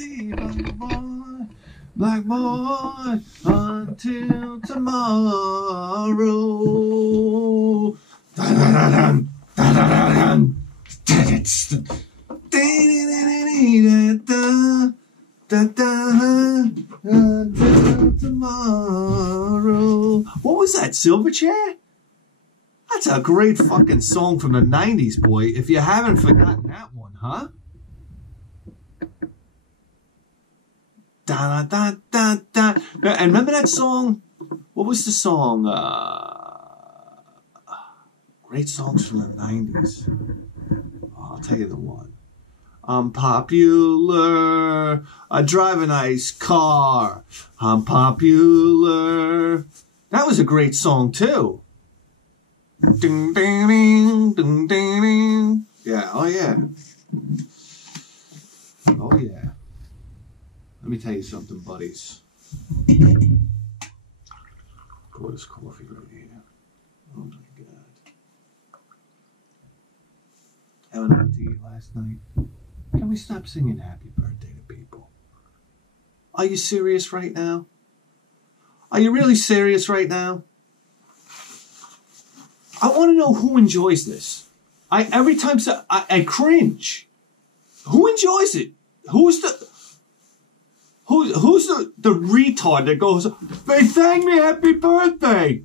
be black boy, until tomorrow. Da-da-da-dum, da-da-da-dum, until tomorrow. What was that, Silverchair? That's a great fucking song from the 90s, boy. If you haven't forgotten that one, huh? Da da da da. And remember that song? What was the song? Great songs from the 90s. Oh, I'll tell you the one. I'm popular. I drive a nice car. I'm popular. That was a great song too. Ding ding ding ding ding ding. Yeah. Oh yeah. Oh yeah. Let me tell you something, buddies. Pour this coffee right here. Oh my God. I went out to eat last night. Can we stop singing happy birthday to people? Are you serious right now? Are you really serious right now? I want to know who enjoys this. Every time I cringe. Who enjoys it? Who's the retard that goes, they sang me happy birthday?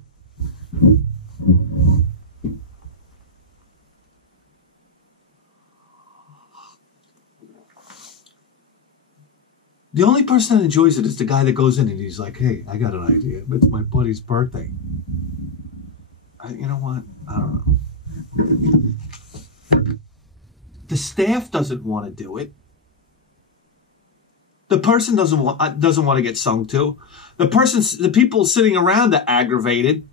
The only person that enjoys it is the guy that goes in and he's like, hey, I got an idea. It's my buddy's birthday. You know what? I don't know. The staff doesn't want to do it. The person doesn't want to get sung to. The people sitting around are aggravated.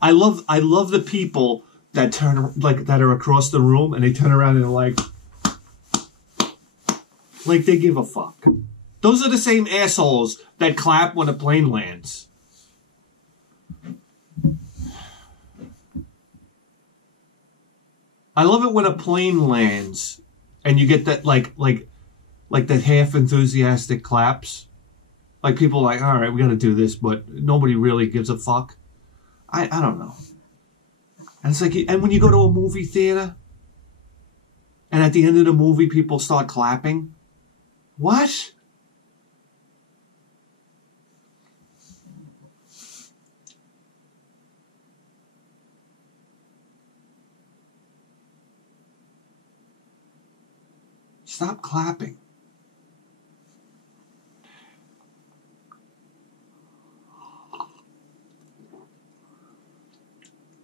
I love the people that that are across the room and they turn around and they're like they give a fuck. Those are the same assholes that clap when a plane lands. I love it when a plane lands and you get that like that half enthusiastic claps. Like people are like, all right, we got to do this, but nobody really gives a fuck. I don't know. And it's like, and when you go to a movie theater and at the end of the movie people start clapping. What? Stop clapping.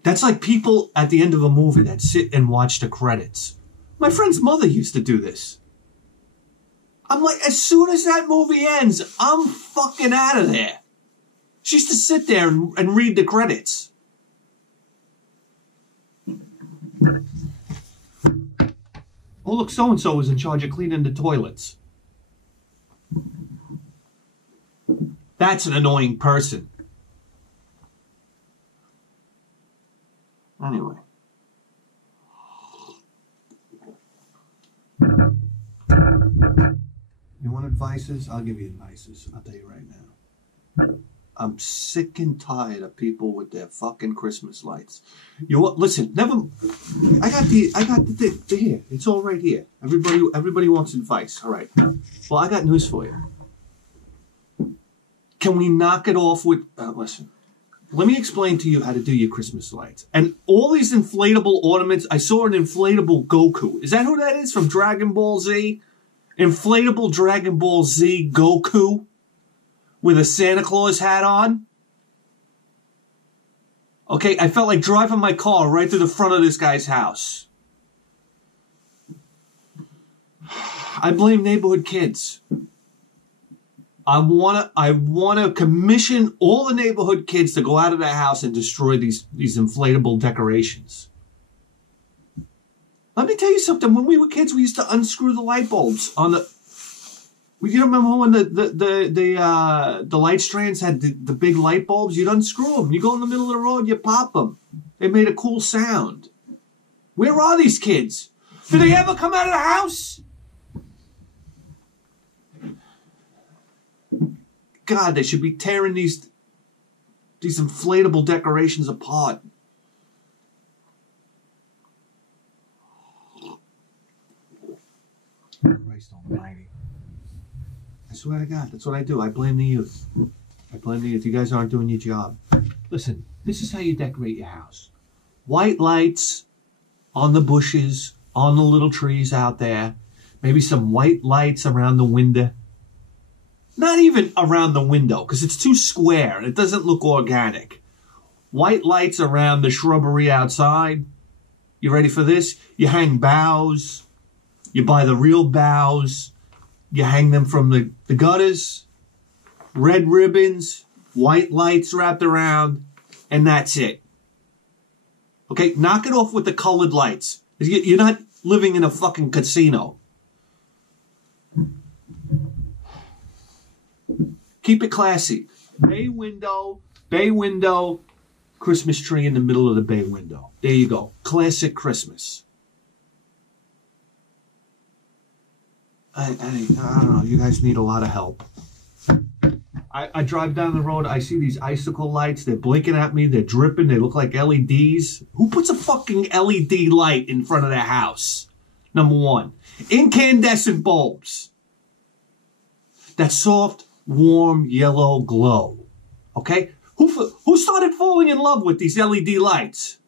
That's like people at the end of a movie that sit and watch the credits. My friend's mother used to do this. I'm like, as soon as that movie ends, I'm fucking out of there. She used to sit there and read the credits. Oh, look, so-and-so was in charge of cleaning the toilets. That's an annoying person. Anyway. You want advices? I'll give you advices. I'll tell you right now. I'm sick and tired of people with their fucking Christmas lights. You what? Listen, never. I got the here. It's all right here. Everybody wants advice. All right. Well, I got news for you. Can we knock it off with? Listen. Let me explain to you how to do your Christmas lights. And all these inflatable ornaments. I saw an inflatable Goku. Is that who that is from Dragon Ball Z? Inflatable Dragon Ball Z Goku with a Santa Claus hat on. Okay, I felt like driving my car right through the front of this guy's house. I blame neighborhood kids. I wanna commission all the neighborhood kids to go out of their house and destroy these inflatable decorations. Let me tell you something. When we were kids, we used to unscrew the light bulbs on the. You remember when the light strands had the big light bulbs? You'd unscrew them. You go in the middle of the road, you pop them. They made a cool sound. Where are these kids? Do they ever come out of the house? God, they should be tearing these inflatable decorations apart. Christ almighty. I swear to God, that's what I do. I blame the youth. I blame the youth. You guys aren't doing your job. Listen, this is how you decorate your house. White lights on the bushes, on the little trees out there. Maybe some white lights around the window. Not even around the window, because it's too square and it doesn't look organic. White lights around the shrubbery outside. You ready for this? You hang boughs. You buy the real boughs. You hang them from the gutters. Red ribbons, white lights wrapped around, and that's it. Okay, knock it off with the colored lights. You're not living in a fucking casino. Keep it classy. Bay window, Christmas tree in the middle of the bay window. There you go. Classic Christmas. I don't know. You guys need a lot of help. I drive down the road. I see these icicle lights. They're blinking at me. They're dripping. They look like LEDs. Who puts a fucking LED light in front of their house? Number one. Incandescent bulbs. That soft, warm, yellow glow. Okay? Who started falling in love with these LED lights?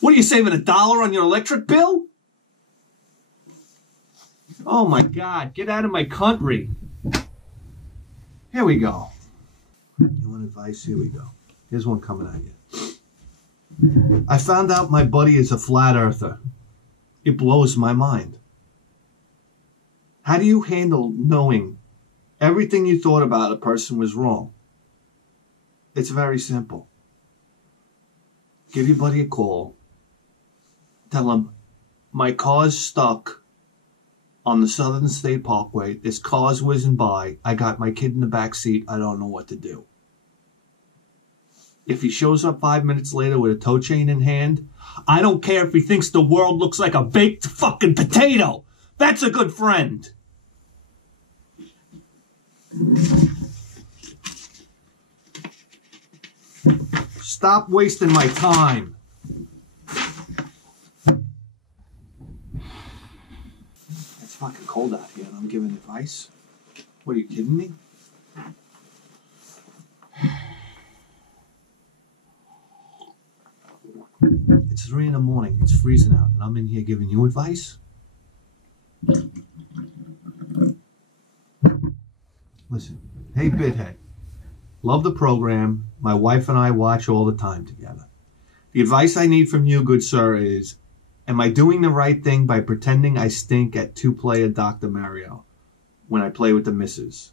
What are you saving, $1 on your electric bill? Oh my God, get out of my country. Here we go. You want advice? Here we go. Here's one coming at you. I found out my buddy is a flat earther. It blows my mind. How do you handle knowing everything you thought about a person was wrong? It's very simple. Give your buddy a call. Tell him, my car's stuck on the Southern State Parkway. This car's whizzing by. I got my kid in the back seat. I don't know what to do. If he shows up 5 minutes later with a tow chain in hand, I don't care if he thinks the world looks like a baked fucking potato. That's a good friend. Stop wasting my time. It's fucking cold out here and I'm giving advice. What, are you kidding me? It's 3 in the morning. It's freezing out and I'm in here giving you advice? Listen. Hey, Bithead. Love the program. My wife and I watch all the time together. The advice I need from you, good sir, is, am I doing the right thing by pretending I stink at two-player Dr. Mario when I play with the missus?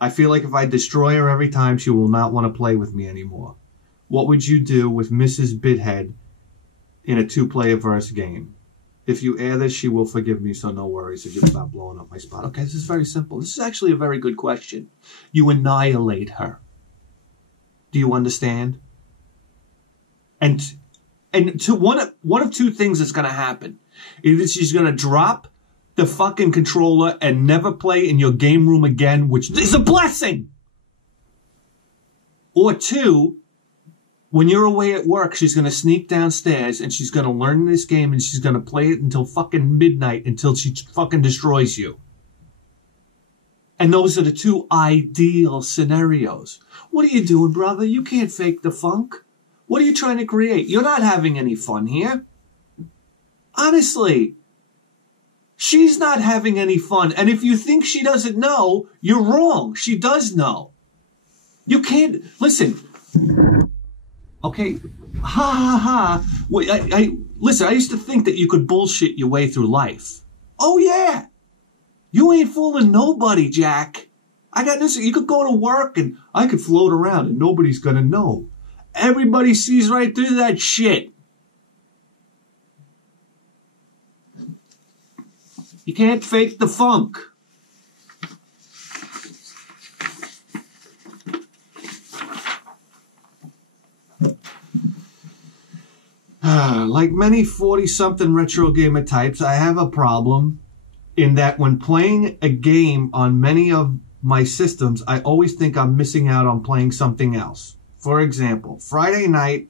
I feel like if I destroy her every time, she will not want to play with me anymore. What would you do with Mrs. Bithead in a two-player verse game? If you air this, she will forgive me, so no worries if you stop blowing up my spot. Okay, this is very simple. This is actually a very good question. You annihilate her. Do you understand? And to one of two things is going to happen. Either she's going to drop the fucking controller and never play in your game room again, which is a blessing. Or two, when you're away at work, she's going to sneak downstairs and she's going to learn this game and she's going to play it until fucking midnight until she fucking destroys you. And those are the two ideal scenarios. What are you doing, brother? You can't fake the funk. What are you trying to create? You're not having any fun here. Honestly, she's not having any fun. And if you think she doesn't know, you're wrong. She does know. You can't, listen. Okay, ha ha ha. Wait, listen, I used to think that you could bullshit your way through life. Oh yeah. You ain't fooling nobody, Jack. I got this. You could go to work and I could float around and nobody's gonna know. Everybody sees right through that shit. You can't fake the funk. Like many 40-something retro gamer types, I have a problem in that when playing a game on many of my systems, I always think I'm missing out on playing something else. For example, Friday night,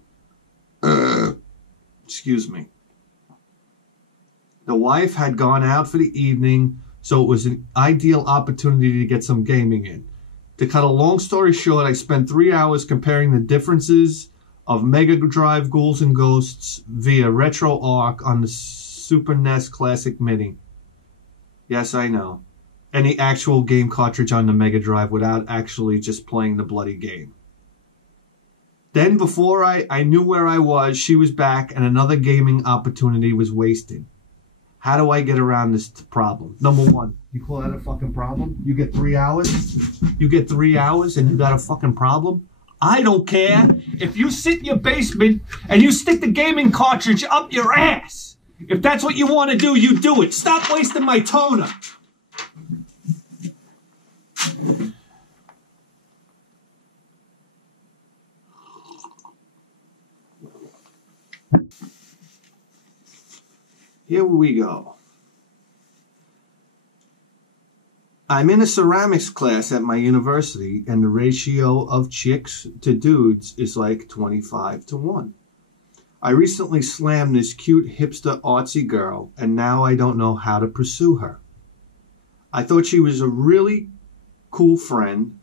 excuse me, the wife had gone out for the evening, so it was an ideal opportunity to get some gaming in. To cut a long story short, I spent 3 hours comparing the differences of Mega Drive Ghouls and Ghosts via RetroArch on the Super NES Classic Mini. Yes, I know. And the actual game cartridge on the Mega Drive without actually just playing the bloody game. Then before I knew where I was, she was back and another gaming opportunity was wasted. How do I get around this problem? Number one, you call that a fucking problem? You get 3 hours? You get 3 hours and you got a fucking problem? I don't care if you sit in your basement and you stick the gaming cartridge up your ass. If that's what you want to do, you do it. Stop wasting my toner. Here we go. I'm in a ceramics class at my university, and the ratio of chicks to dudes is like 25-1. I recently slammed this cute hipster artsy girl, and now I don't know how to pursue her. I thought she was a really cool friend,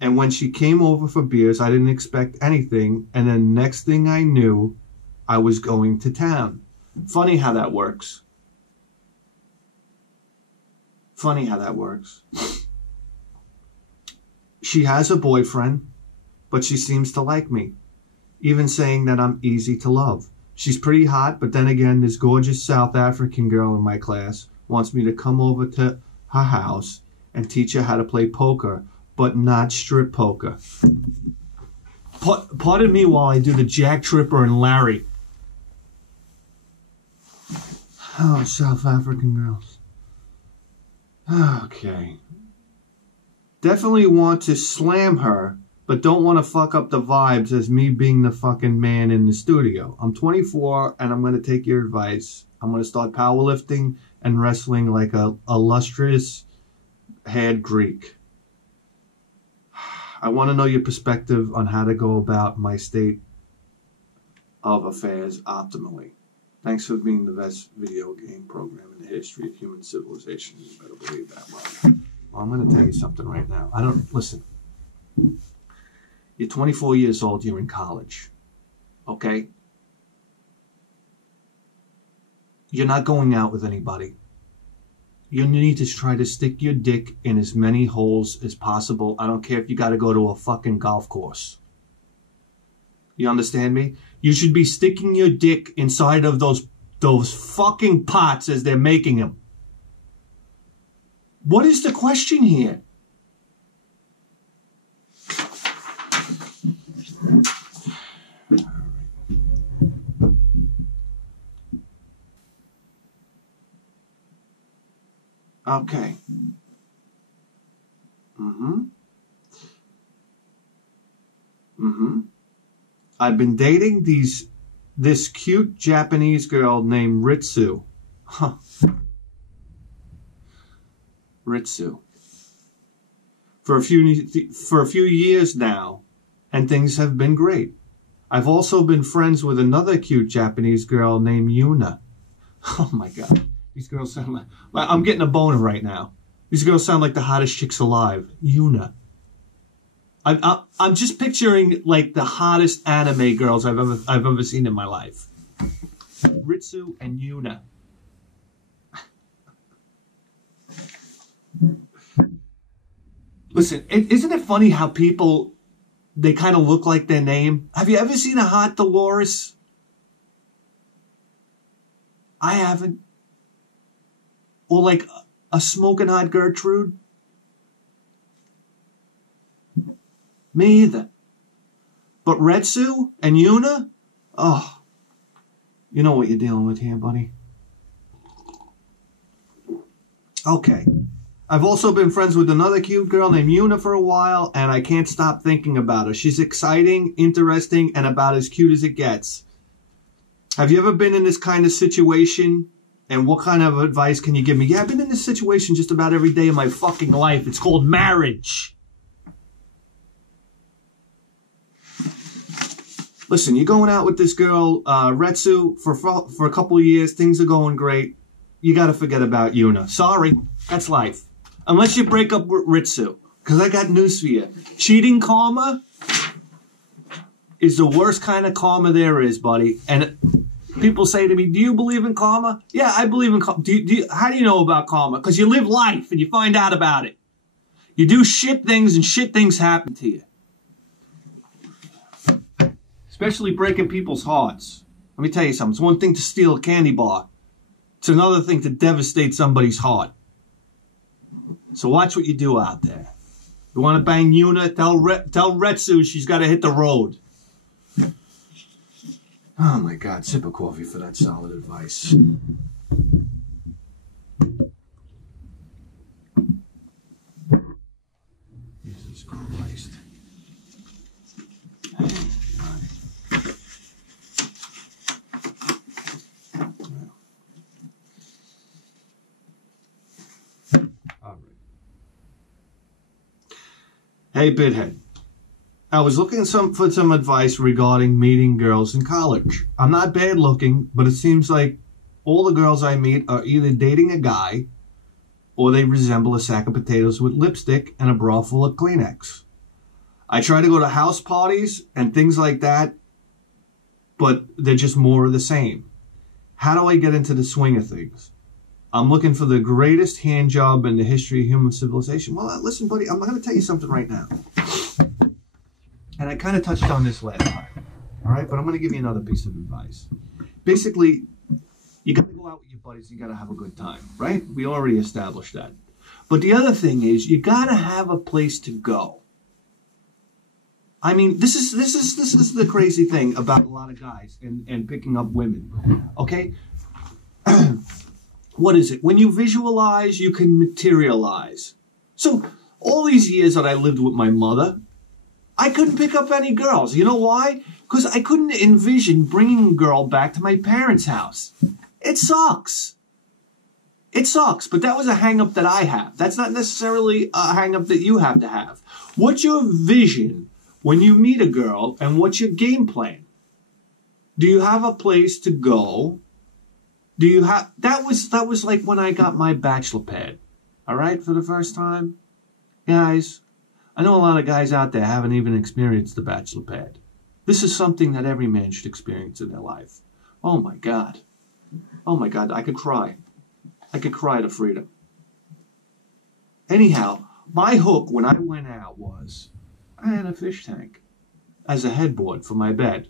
and when she came over for beers, I didn't expect anything, and then next thing I knew, I was going to town. Funny how that works. Funny how that works. She has a boyfriend, but she seems to like me, even saying that I'm easy to love. She's pretty hot, but then again, this gorgeous South African girl in my class wants me to come over to her house and teach her how to play poker, but not strip poker. Pardon me while I do the Jack Tripper and Larry. Oh, South African girls. Okay. Definitely want to slam her, but don't want to fuck up the vibes as me being the fucking man in the studio. I'm 24 and I'm going to take your advice. I'm going to start powerlifting and wrestling like a illustrious head Greek. I want to know your perspective on how to go about my state of affairs optimally. Thanks for being the best video game program in the history of human civilization. You better believe that. Well, I'm going to tell you something right now. Listen. You're 24 years old. You're in college. Okay? You're not going out with anybody. You need to try to stick your dick in as many holes as possible. I don't care if you got to go to a fucking golf course. You understand me? You should be sticking your dick inside of those fucking pots as they're making them. What is the question here? Okay. I've been dating this cute Japanese girl named Ritsu. Huh. Ritsu. For a few years now, and things have been great. I've also been friends with another cute Japanese girl named Yuna. Oh my God. These girls sound like... I'm getting a boner right now. These girls sound like the hottest chicks alive. Yuna. I'm just picturing like the hottest anime girls I've ever seen in my life. Ritsu and Yuna. Listen, isn't it funny how people, they kind of look like their name? Have you ever seen a hot Dolores? I haven't. Or like a smoking hot Gertrude? Me either. But Retsu and Yuna? Oh, you know what you're dealing with here, buddy. Okay. I've also been friends with another cute girl named Yuna for a while, and I can't stop thinking about her. She's exciting, interesting, and about as cute as it gets. Have you ever been in this kind of situation And what kind of advice can you give me? Yeah, I've been in this situation just about every day of my fucking life. It's called marriage. Listen, you're going out with this girl, Retsu, for a couple of years. Things are going great. You got to forget about Yuna. Sorry, that's life. Unless you break up with Ritsu. Because I got news for you. Cheating karma is the worst kind of karma there is, buddy. And people say to me, do you believe in karma? Yeah, I believe in karma. How do you know about karma? Because you live life and you find out about it. You do shit things and shit things happen to you. Especially breaking people's hearts. Let me tell you something. It's one thing to steal a candy bar. It's another thing to devastate somebody's heart. So watch what you do out there. You want to bang Yuna? Tell Retsu she's got to hit the road. Oh my God, sip of coffee for that solid advice. Jesus Christ. All right. Hey, Bidhead. I was looking for some advice regarding meeting girls in college. I'm not bad looking, but it seems like all the girls I meet are either dating a guy or they resemble a sack of potatoes with lipstick and a bra full of Kleenex. I try to go to house parties and things like that, but they're just more of the same. How do I get into the swing of things? I'm looking for the greatest hand job in the history of human civilization. Well, listen, buddy, I'm going to tell you something right now. And I kind of touched on this last time, all right? But I'm going to give you another piece of advice. Basically, you got to go out with your buddies. You got to have a good time, right? We already established that. But the other thing is, you got to have a place to go. I mean, this is the crazy thing about a lot of guys and picking up women, okay? What is it? When you visualize, you can materialize. So all these years that I lived with my mother, I couldn't pick up any girls. You know why? Because I couldn't envision bringing a girl back to my parents' house. It sucks. It sucks, but that was a hang-up that I have. That's not necessarily a hang-up that you have to have. What's your vision when you meet a girl, and what's your game plan? Do you have a place to go? Do you have... That was like when I got my bachelor pad, all right, for the first time. Guys, I know a lot of guys out there haven't even experienced the bachelor pad. This is something that every man should experience in their life. Oh, my God. Oh, my God. I could cry. I could cry to freedom. Anyhow, my hook when I went out was I had a fish tank as a headboard for my bed.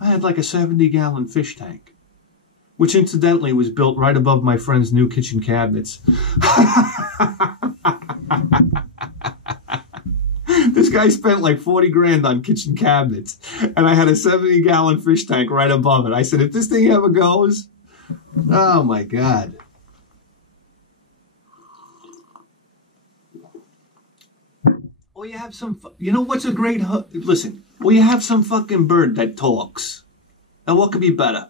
I had like a 70-gallon fish tank, which incidentally was built right above my friend's new kitchen cabinets. This guy spent like 40 grand on kitchen cabinets, and I had a 70-gallon fish tank right above it. I said, if this thing ever goes, oh my God. Or you have some, you know what's a great, listen, or you have some fucking bird that talks. And what could be better?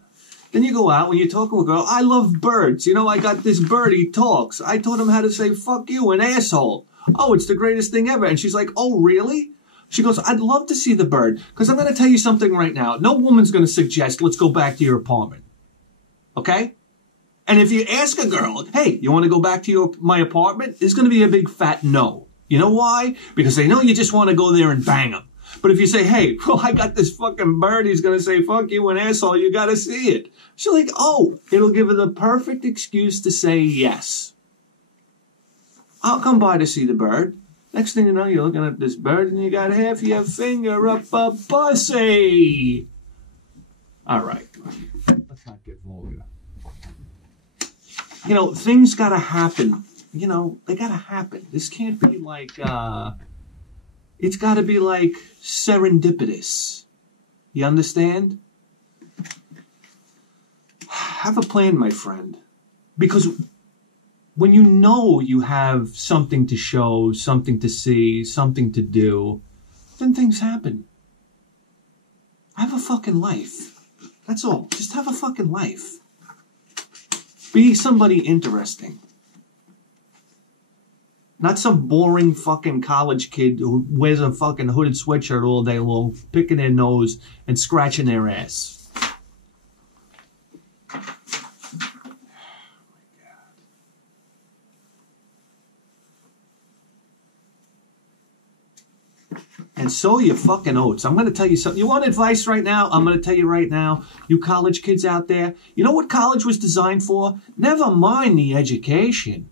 Then you go out, when you're talking to a girl, I love birds. You know, I got this bird, he talks. I taught him how to say, fuck you, an asshole. Oh, it's the greatest thing ever. And she's like, oh, really? She goes, I'd love to see the bird. Because I'm going to tell you something right now. No woman's going to suggest, let's go back to your apartment. Okay? And if you ask a girl, hey, you want to go back to my apartment? It's going to be a big fat no. You know why? Because they know you just want to go there and bang them. But if you say, hey, well, I got this fucking bird, he's going to say, fuck you, an asshole, you got to see it. She's like, oh, it'll give her the perfect excuse to say yes. I'll come by to see the bird. Next thing you know, you're looking at this bird and you got half your finger up a pussy. All right. Let's not get vulgar. You know, things got to happen. You know, they got to happen. This can't be like, it's got to be like serendipitous. You understand? Have a plan, my friend. Because when you know you have something to show, something to see, something to do, then things happen. Have a fucking life. That's all. Just have a fucking life. Be somebody interesting. Not some boring fucking college kid who wears a fucking hooded sweatshirt all day long, picking their nose and scratching their ass. And sow your fucking oats. I'm going to tell you something. You want advice right now? I'm going to tell you right now, you college kids out there, you know what college was designed for? Never mind the education.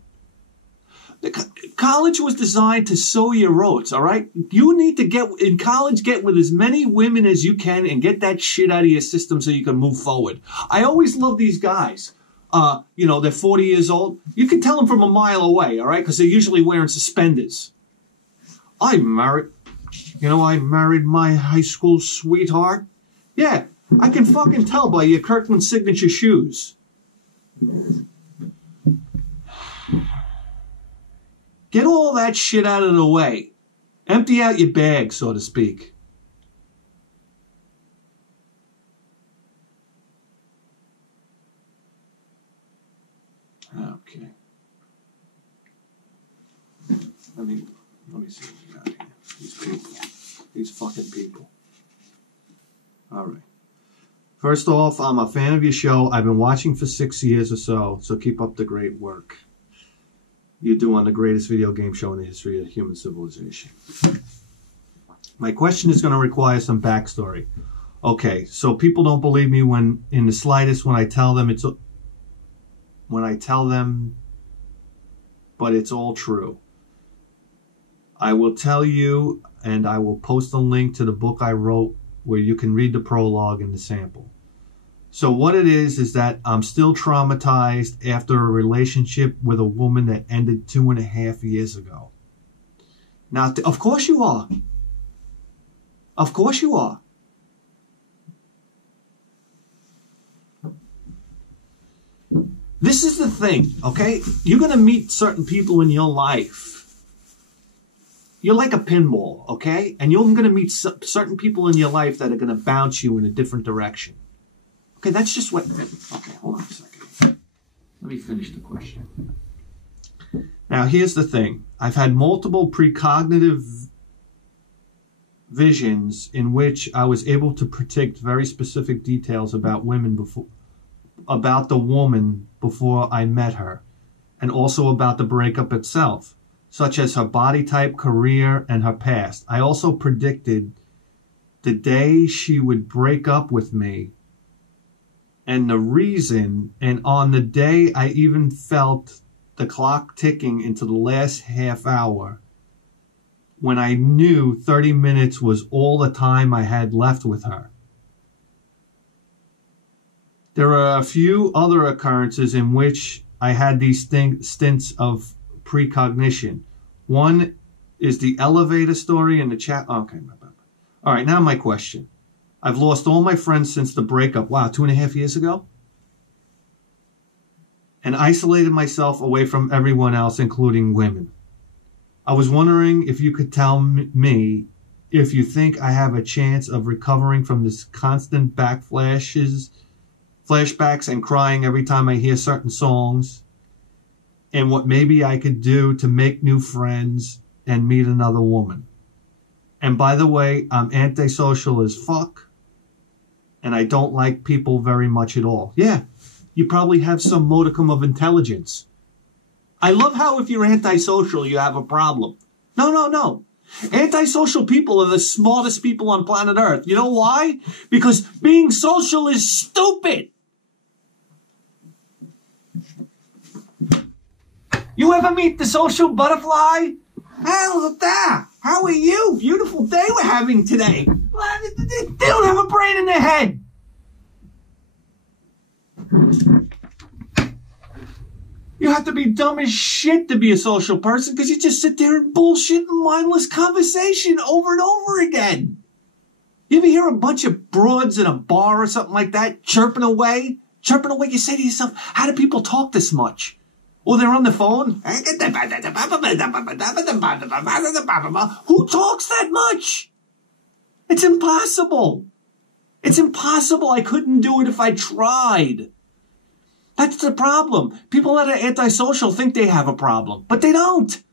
College was designed to sow your oats, all right? You need to get with as many women as you can and get that shit out of your system so you can move forward. I always love these guys. You know, they're 40 years old. You can tell them from a mile away, all right? Because they're usually wearing suspenders. I married my high school sweetheart. Yeah, I can fucking tell by your Kirkland signature shoes. Get all that shit out of the way. Empty out your bag, so to speak. Okay. Let me see what we got here. These people. These fucking people. All right. First off, I'm a fan of your show. I've been watching for 6 years or so keep up the great work you do on the greatest video game show in the history of human civilization. My question is going to require some backstory. Okay, so people don't believe me when in the slightest when I tell them but it's all true. I will tell you, and I will post a link to the book I wrote where you can read the prologue and the sample. So what it is that I'm still traumatized after a relationship with a woman that ended 2.5 years ago. Now, of course you are. Of course you are. This is the thing, okay? You're going to meet certain people in your life. You're like a pinball, okay? And you're going to meet certain people in your life that are going to bounce you in a different direction. Okay, that's just what... Okay, hold on a second. Let me finish the question. Now, here's the thing. I've had multiple precognitive visions in which I was able to predict very specific details about the woman before I met her, and also about the breakup itself, such as her body type, career, and her past. I also predicted the day she would break up with me and the reason, and on the day I even felt the clock ticking into the last half hour when I knew 30 minutes was all the time I had left with her. There are a few other occurrences in which I had these stints of precognition. One is the elevator story in the chat. Okay. All right, now my question. I've lost all my friends since the breakup. Wow, 2.5 years ago? And isolated myself away from everyone else, including women. I was wondering if you could tell me if you think I have a chance of recovering from this constant flashbacks and crying every time I hear certain songs, and what maybe I could do to make new friends and meet another woman. And by the way, I'm antisocial as fuck, and I don't like people very much at all. Yeah, you probably have some modicum of intelligence. I love how if you're antisocial, you have a problem. No. Antisocial people are the smartest people on planet Earth. You know why? Because being social is stupid. You ever meet the social butterfly? Hello there. How are you? Beautiful day we're having today. They don't have a brain in their head. You have to be dumb as shit to be a social person because you just sit there and bullshit and mindless conversation over and over again. You ever hear a bunch of broads in a bar or something like that chirping away? Chirping away, you say to yourself, how do people talk this much? Or they're on the phone. Who talks that much? It's impossible. It's impossible. I couldn't do it if I tried. That's the problem. People that are antisocial think they have a problem, but they don't.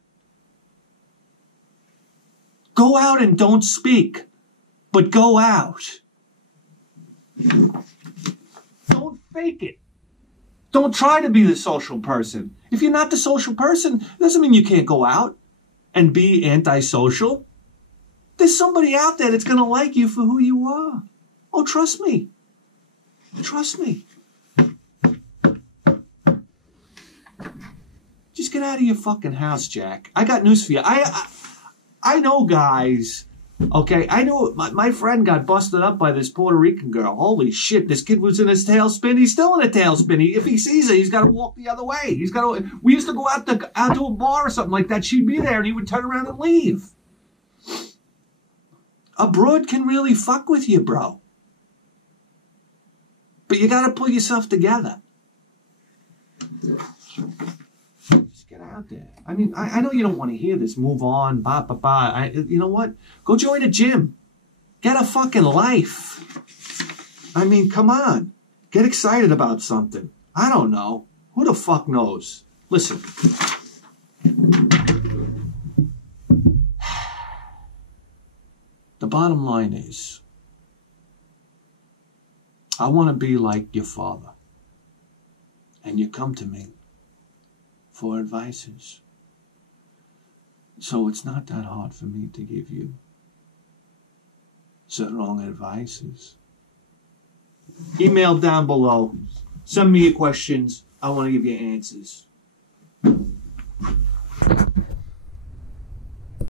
Go out and don't speak, but go out. Don't fake it. Don't try to be the social person. If you're not the social person, it doesn't mean you can't go out and be antisocial. There's somebody out there that's going to like you for who you are. Oh, trust me. Trust me. Just get out of your fucking house, Jack. I got news for you. I know guys, okay? I know my friend got busted up by this Puerto Rican girl. Holy shit, this kid was in his tailspin. He's still in a tailspin. If he sees her, he's got to walk the other way. We used to go out to a bar or something like that. She'd be there, and he would turn around and leave. A broad can really fuck with you, bro. But you got to pull yourself together. Just get out there. I mean, I know you don't want to hear this. Move on, you know what? Go join a gym. Get a fucking life. I mean, come on. Get excited about something. I don't know. Who the fuck knows? Listen. The bottom line is, I want to be like your father. And you come to me for advices. So it's not that hard for me to give you strong advices. Email down below. Send me your questions. I want to give you answers.